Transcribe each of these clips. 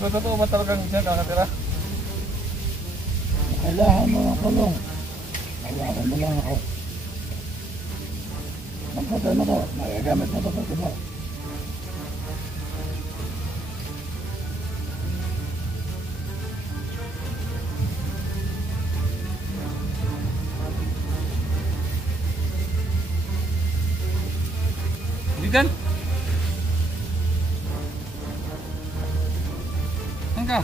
So, totoo ba talagang dyan kakatira? Kailangan mo ng tulong. Kailangan mo lang ako. Magpatay mo to. Magagamit mo to pati mo. Hindi dyan? Saan ka?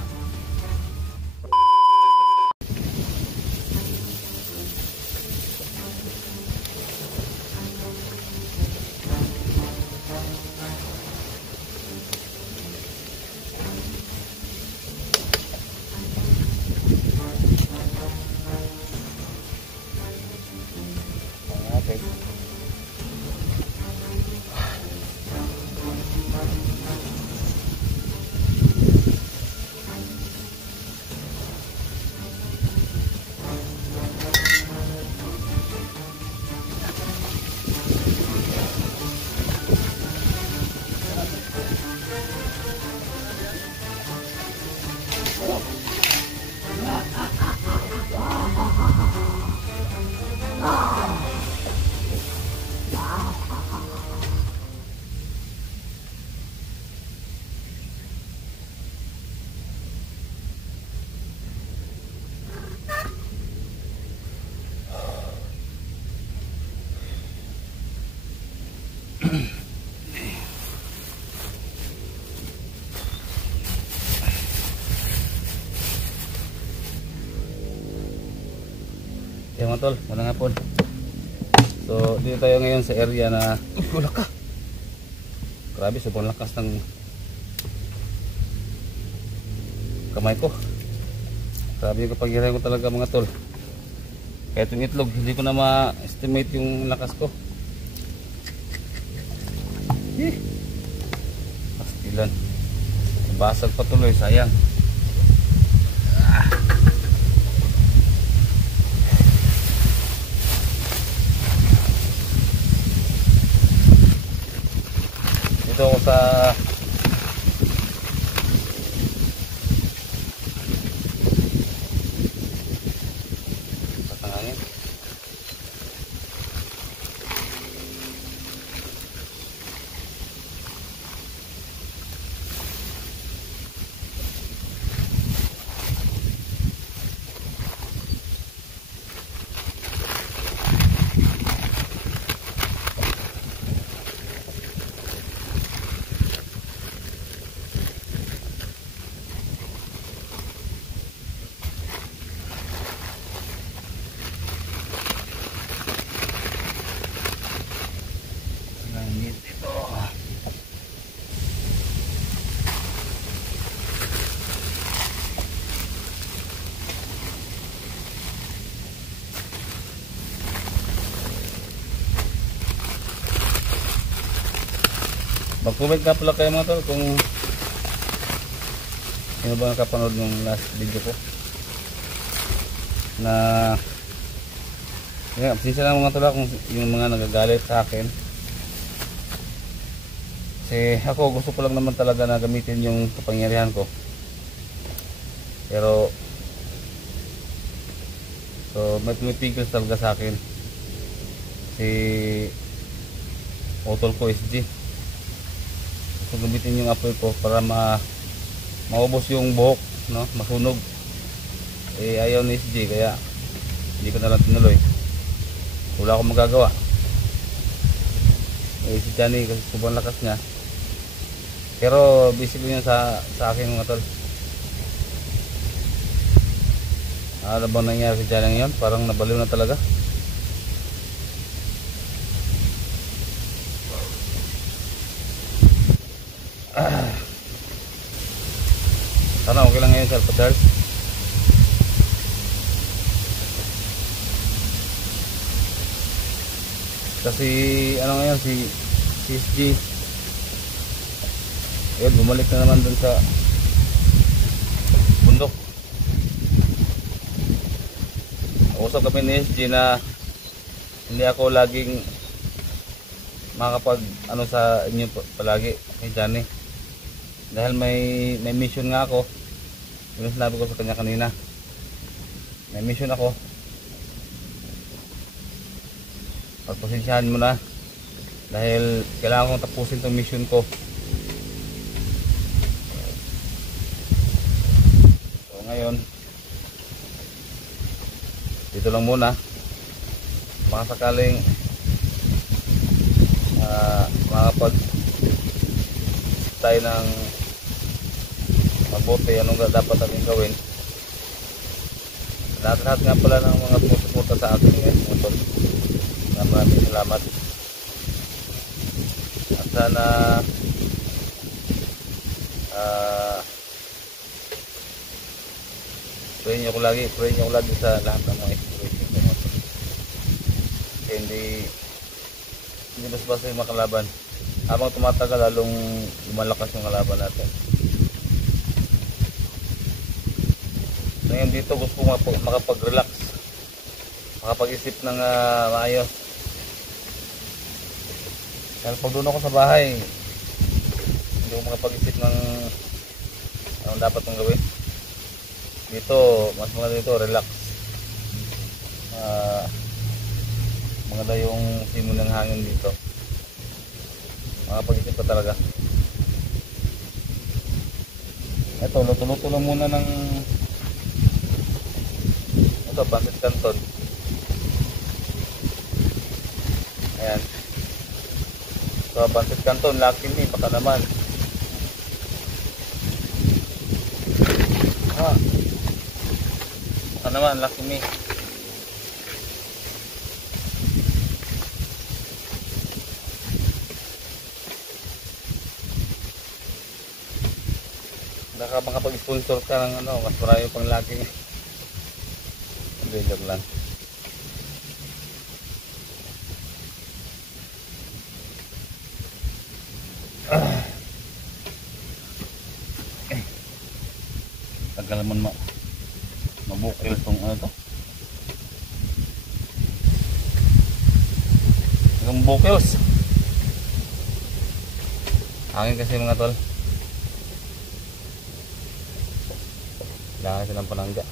Yan mga tol, magandang hapon. So dito tayo ngayon sa area na gulak ka. Grabe, sobrang lakas ng kamay ko. Grabe yung kapangyarihan ko talaga mga tol. Kaya itong itlog, hindi ko na ma-estimate yung lakas ko. Pastilan. Basag pa tuloy, sayang. Dito ako sa hangin. Mag-comment nga pala kayo mga tol kung sino ba nakapanood ng last video ko na pasensya lang mga tol kung yung mga nagagalit sa akin, kasi ako gusto ko lang naman talaga na gamitin yung kapangyarihan ko, pero so may pumipigil talaga sa akin si utol ko SG. So gamitin yung apoy ko para maubos yung buhok, no? Masunog. Eh ayaw ni SG, kaya hindi ko na lang tinuloy. Wala akong magagawa. Eh si Johnny kasi sobrang lakas niya. Pero basically yun sa akin mga tol. Ano bang nangyari si Johnny ngayon? Parang nabaliw na talaga. Sana okay lang ngayon sa Alpadars. Kasi ano ngayon si SG, ayun, bumalik na naman dun sa bundok. Usap kami ni SG na hindi ako laging makapag ano sa inyo palagi kay Johnny. Dahil may mission nga ako. Yung sinabi ko sa kanya kanina. May mission ako. Pagpasensyahan mo na. Dahil kailangan kong tapusin itong mission ko. So ngayon, dito lang muna. Baka sakaling makapag tayo ng mabuti anong dapat natin gawin. Lahat nga pala ng mga sumusuporta sa akin ngayon mga tol, maraming salamat at sana pray nyo ko lagi sa lahat ng mga inspiration ko mga tol. Kaya hindi basta yung makalaban. Habang tumatagal, lalong lumalakas yung kalaban natin. Ngayon dito gusto ko makapag-relax, makapag-isip ng maayos. Dahil pag doon ako sa bahay, hindi ko makapag-isip ng anong dapat mong gawin. Dito, mas maganda dito, relax. Maganda yung simul ng hangin dito. Makapag-isip ka talaga. Ito, luto-luto lang muna ng ito, pancit canton. Ayan. So, pancit canton, Lucky Me, baka naman. Baka naman, Lucky Me. Baka makapag-sponsor ka ng mas marami pang Lucky Me. Hindi, joke lang. Tagal man mabukil itong ano to. Yung bukils. Hangin kasi mga tol. Kailangan silang panangga.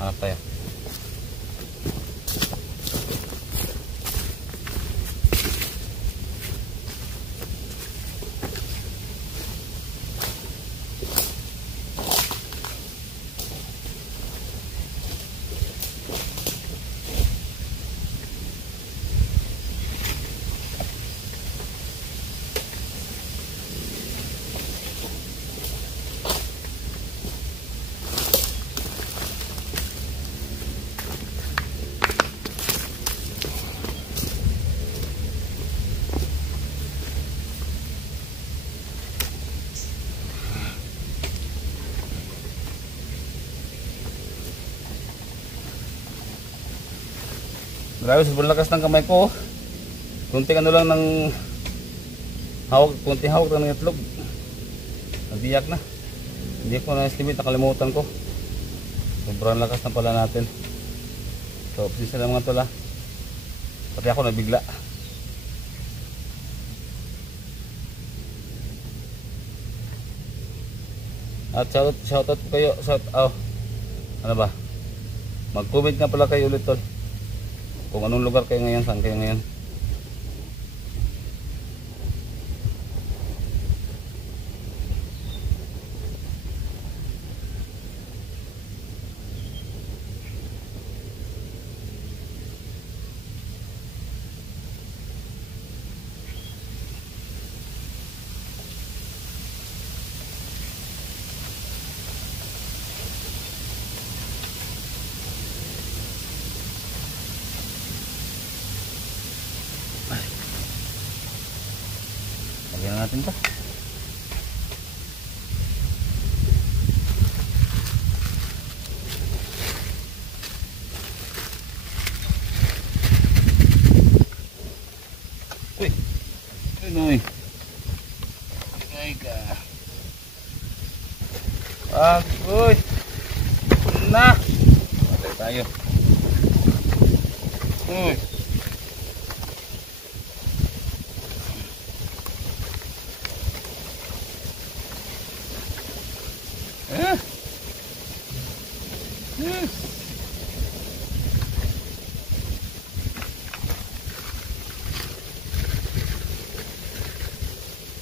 Hanap tayo. Grabe, sobrang lakas ng kamay ko. Kunting ano lang ng hawak, kunting hawak lang ng itlog. Nabiyak na. Hindi ko na-estimate, nakalimutan ko. Sobrang lakas na pala natin. So, pasensya na mga tol. Pati ako nabigla. At shoutout po kayo. Ano ba? Mag-comment nga pala kayo ulit tol. Kung anong lugar kayo ngayon, saan kayo ngayon. Lagyan natin to. Uy. Uy. Ay ka. Uy. Na. Patay tayo. Uy. Eh. Eh.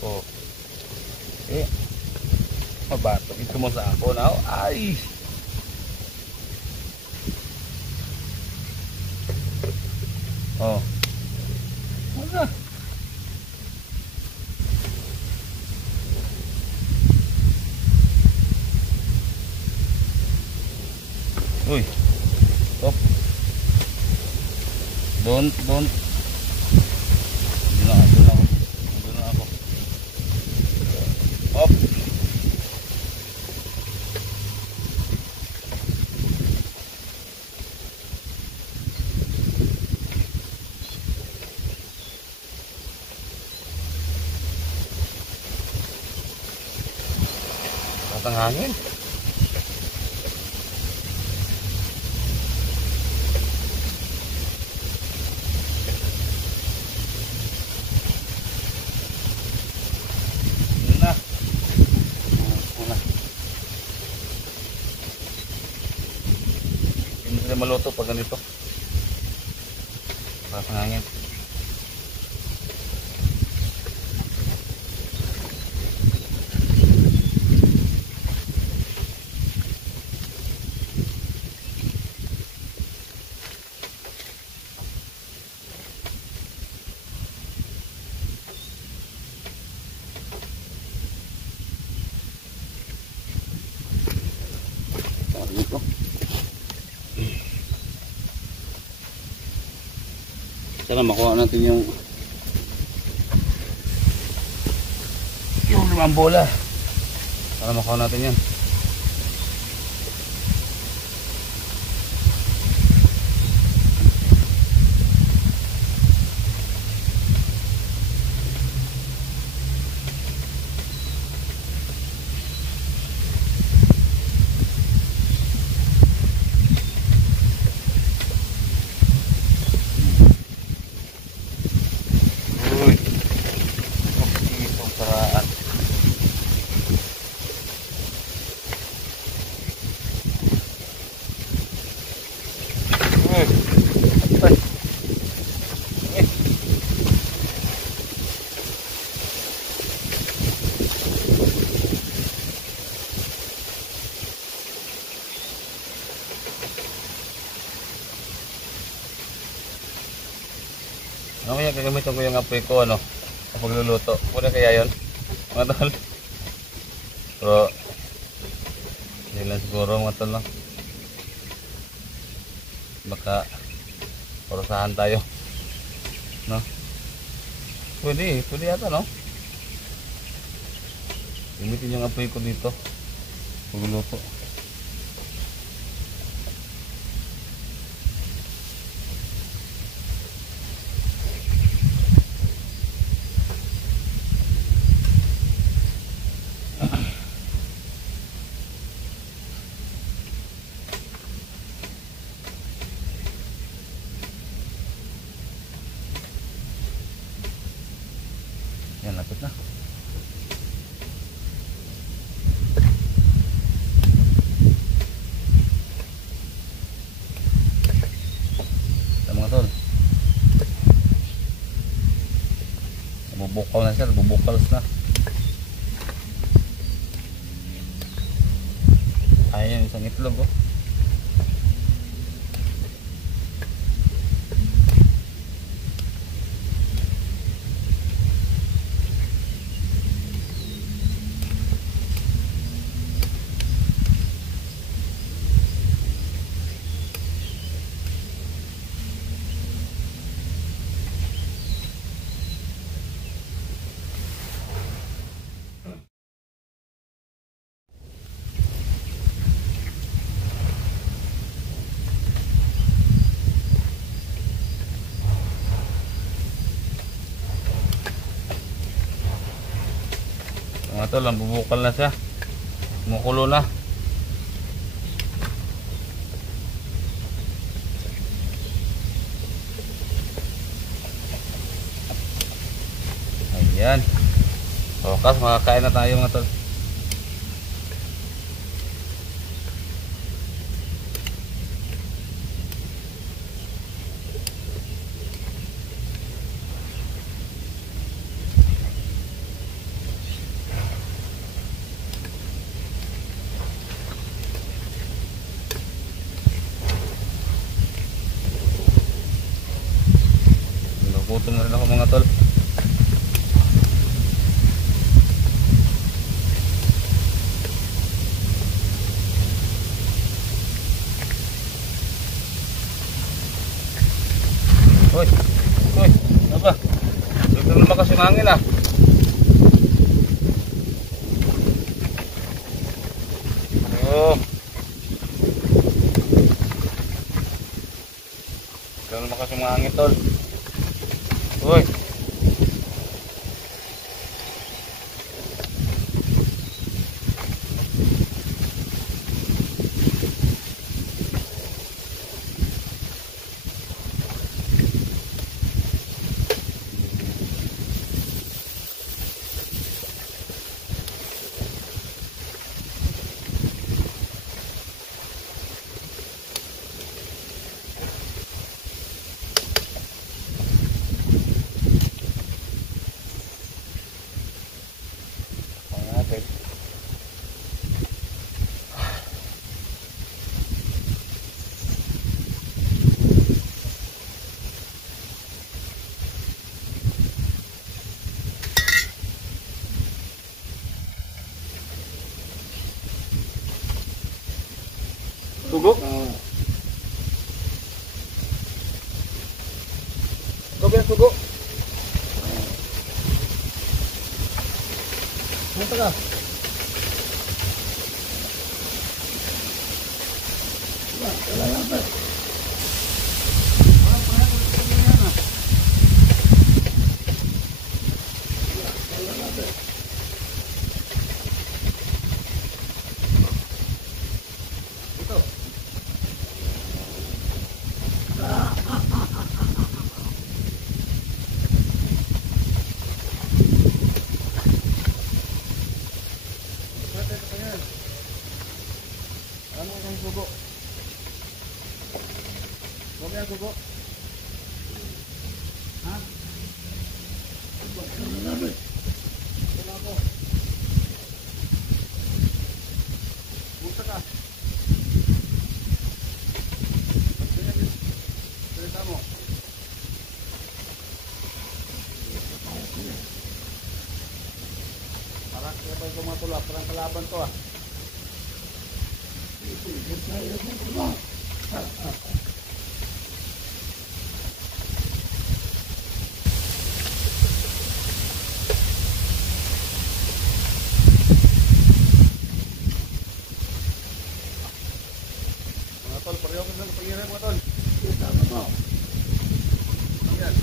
Oh. Eh. Mabato ito mo sa ako na. Ay. Oh. Ano? Uy. Stop. Don't. Doon na ako. Doon na ako. Op. Ang hangin. Yun na. Una. Hindi sila maluto pag ganito. Ang hangin. Dito. Sana makuha natin yung limang bola. Sana makuha natin yan. Ano kaya gagamitin ko yung apoy ko ano kapag luluto? Pwede kaya yun? Mga tol. Pero hindi lang siguro mga tol, no? Baka parusahan tayo, no? Pwede yata, no? Gamitin yung apoy ko dito pag luluto. Yan, lapit na. Ito mga tol. Nabubukaw na siya, nabubukals na. Ayan yung isang itlog, oh. Mga tol, ang bubukal na siya. Kumukulo na. Yan. So, kas makakain na tayo mga tol. Nagutom na rin ako mga tol. Uy, uy, ano ba? Biglang lumakas yung hangin ah. Oh. Biglang lumakas yung hangin tol. Uy. Sugo? Sugo yan, sugo. Nasa ka? Wala lang ba? Ano ang sugo? Huwag yan sugo. Ha? Wala ko. Punta ka. Salita mo. Parang kaya ba ito matula? Parang kalaban to ah. Mga tol, pareho ka na pangiran mga tol. Tama mo. Ayan.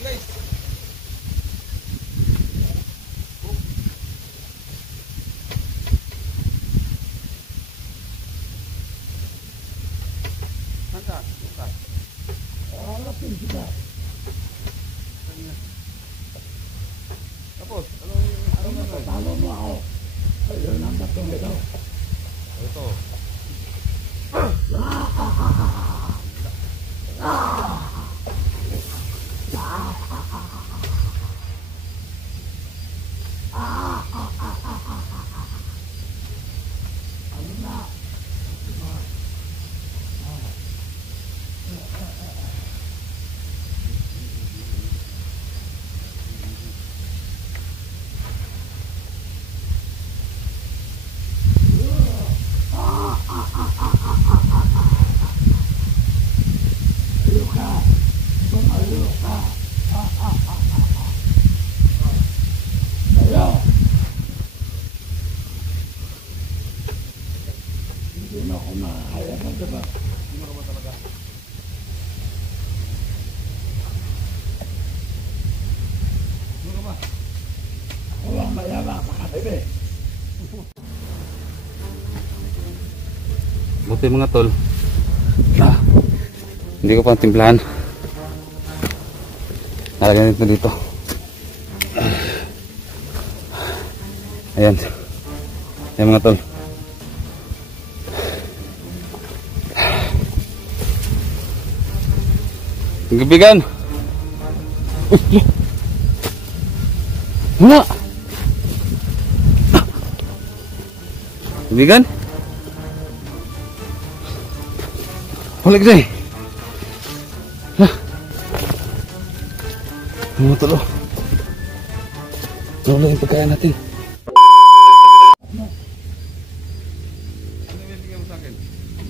Guys. Tapos, anong gagawin? Talo mo ako. Ayun ang batong ito. Ito. Hindi na ako makakaya na, diba? Hindi mo naman talaga. Ano ka ba? Walang mayabang sa katibi. Buti mga tol. Hindi ko pa timplahan. Nalagyan ito dito. Ayan. Ayan mga tol. Gabigan. Muna. Gabigan. Balik deh. Ano tol? Tolong yung pagkain natin. Ano ibibigay mo sa akin?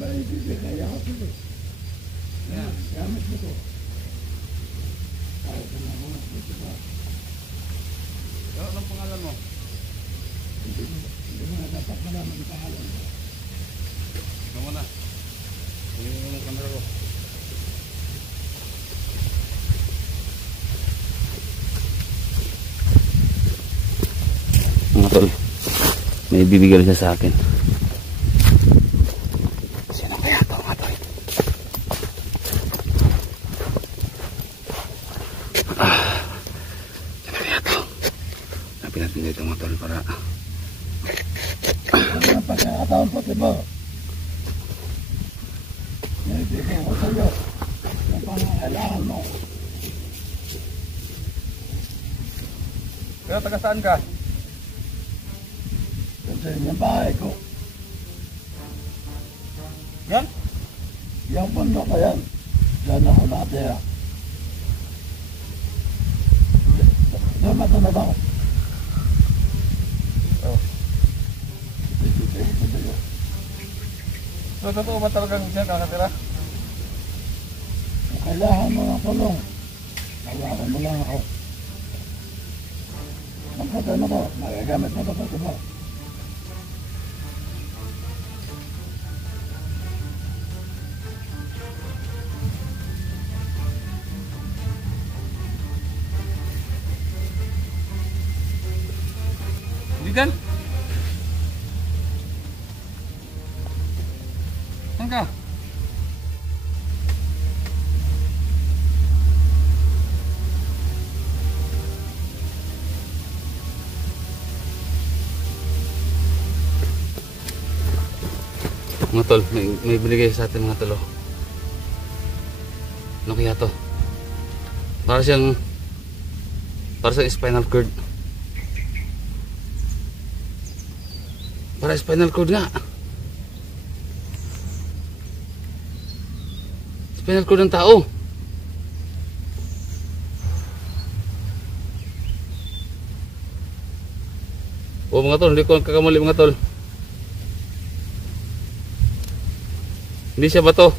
May bibigay ako sila. Ayan. Gamit mo to. Kahit na naman ito ba? Anong pangalan mo? Hindi mo na dapat malaman ang pangalan mo. Ikaw muna. Hindi mo yung kamera ko. Mga tol, may bibigyan siya sa akin. Sino kaya ito mga tol? Sino kaya ito? Napin natin dito mga tol para Ano ang pagkakataon pati mo? Naibigay ko sa'yo ang pangangailangan mo. Pero taga saan ka? Kasi yung bahay ko, Yan? yung bundok na yan, dyan ako natira. Dama ito na daw. Oh. So totoo ba talagang dyan kakatira? Kung kailangan mo ng tulong, tawagan mo lang ako. Magkatay mo to, magagamit mo to pati mo. Hindi dyan? Saan ka? Mga tol, may binigay sa atin mga tol. Oh. Ano kaya to? Para siyang spinal cord. Para spinal cord nga. Spinal cord ng tao. O mga tol, hindi ko kakamali mga tol. Hindi siya bato.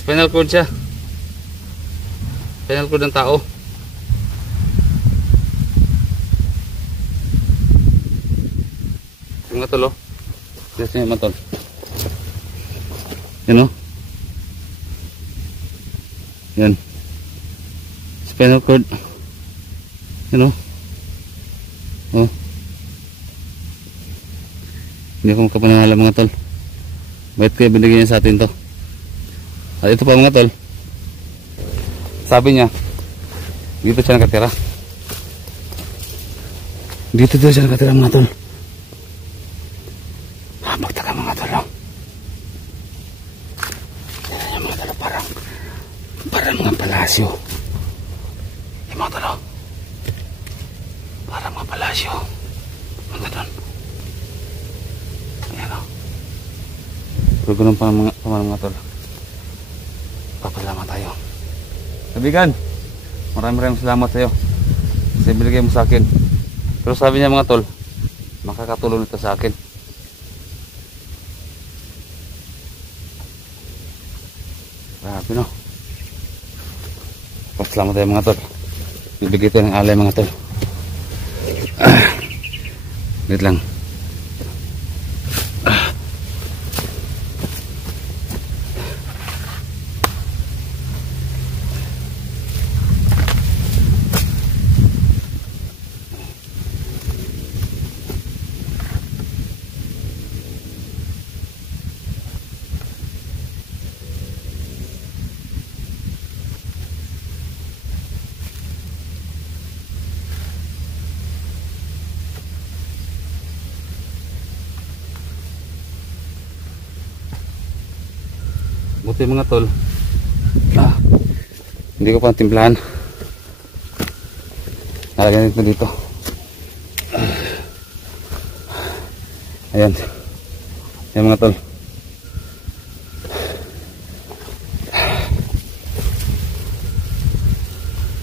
Spinal cord siya. Spinal cord ng tao. Mga tol, oh. Kasi mga tol. Yan, oh. Yan. Spinal cord. Yan, oh. Oh. Hindi ko makapanahala mga tol. Bakit kaya binigyan niya sa atin to? At ito pa mga tol. sabi niya, dito siya nakatira. Dito daw siya nakatira mga tol. Magtaka mga tol. Yan mga tol, parang mga palasyo. Yan mga tol. Parang mga palasyo. Mga tol. Ayan o. Pero ganun pa mga tol. Papasalamat tayo. Kaibigan, maraming salamat sa iyo. Kasi binigay mo sa akin. Pero sabi niya mga tol, makakatulong ito sa akin. Grabe no. Pasalamat tayo mga tol. Bibigay tayo ng alay mga tol. Wait lang. Buti mga tol, hindi ko pa timplahan. Nalagyan ito dito. Ayan. Ayan mga tol.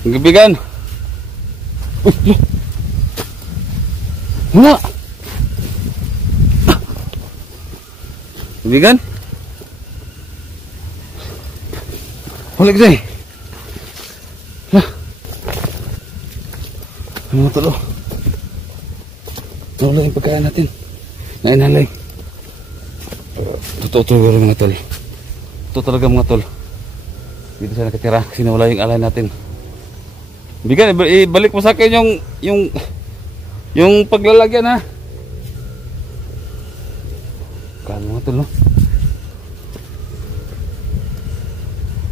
Kaibigan. Wala. Kaibigan. Wala ka dyan. Ano mga tol? Wala yung pagkaan natin. Nainalay. Totoo talaga mga tol. Totoo talaga mga tol. Dito siya nakatira kasi nawala yung alay natin. Bigan, ibalik mo sa akin yung paglalagyan ha. Kano mga tol no?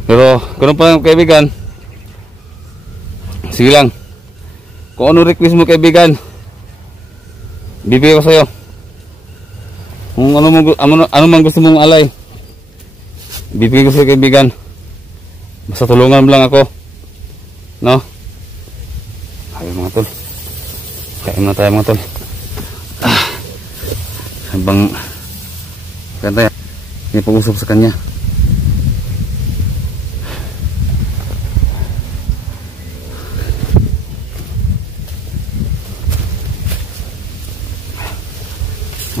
Pero kung pa kaibigan, sige lang. Kung ano request mo kaibigan, bibigay ko sa'yo. Kung ano man gusto mong alay, bibigay ko sa'yo kaibigan. Basta tulungan mo lang ako. No? Ay mga tol, kain na tayo mga tol. Habang kaya may pag-usap sa kanya.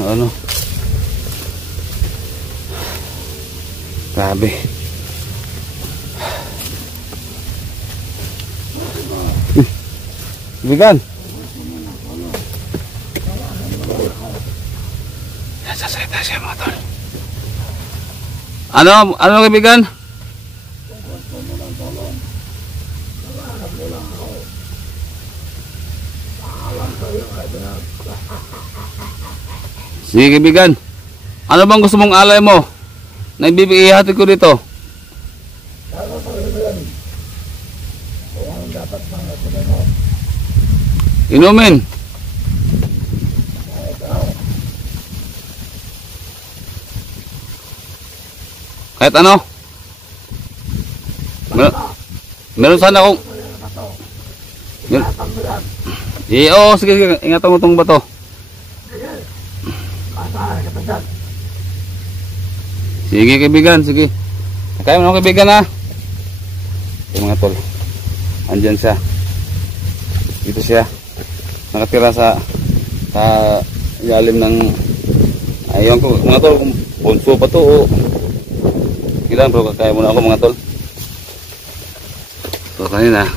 Ano? Grabe. Bigan. Sasalita siya mga tol. Ano kaibigan? Sige kaibigan, ano bang gusto mong alay mo na ibibigay ko dito? Inumin. Kahit ano? Meron sana akong oo, sige, ingatan mo itong bato. Sige kaibigan, sige. Kaya mo kaibigan ha. Yung mga tol, andyan siya. Dito siya nakatira sa ilalim ng ayun ko mga tol, kung punso pa to o ilan, pero kaya muna ako mga tol. So kanina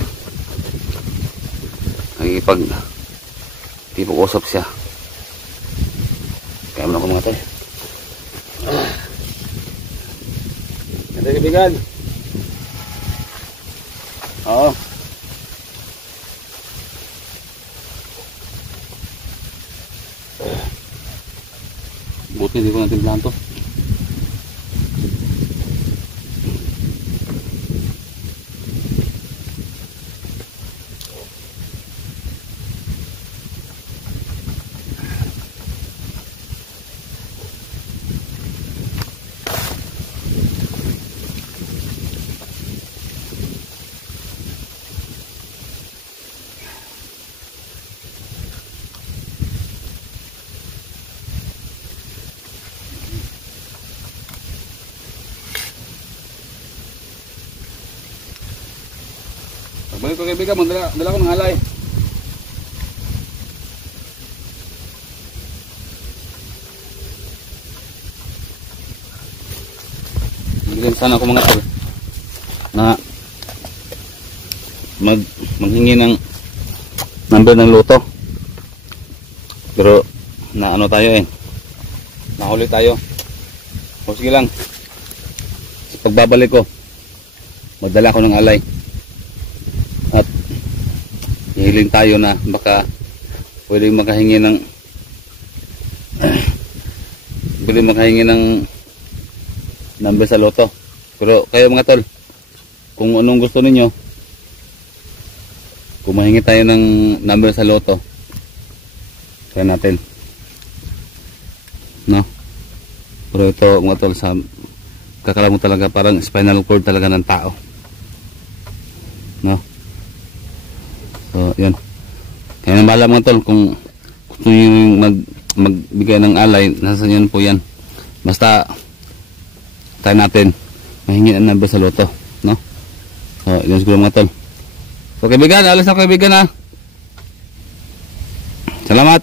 tipag-usap siya. Kaya muna ako mga tol. Ganda kaibigan. Oo. Buti hindi ko natin plan to. Pagbalik ko kaibigan, dala ko ng alay. Bigyan sana ako mga tol na manghingi ng number ng loto. Pero na ano tayo nahuli tayo. O sige lang, sa pagbabalik ko magdala ko ng alay at hihiling tayo na baka pwedeng makahingi ng number sa loto. Pero kayo mga tol, kung anong gusto ninyo, kung mahingi tayo ng number sa loto, kaya natin, no? Pero ito mga tol, kakala mo talaga parang spinal cord talaga ng tao, no? So yun, kaya nang bahala mga tol, kung gusto nyo magbigay ng alay, nasa yan po yan. Basta try natin mahingi ang number sa loto, no? So yun siguro mga tol. So kaibigan, alas na kaibigan ha. Salamat.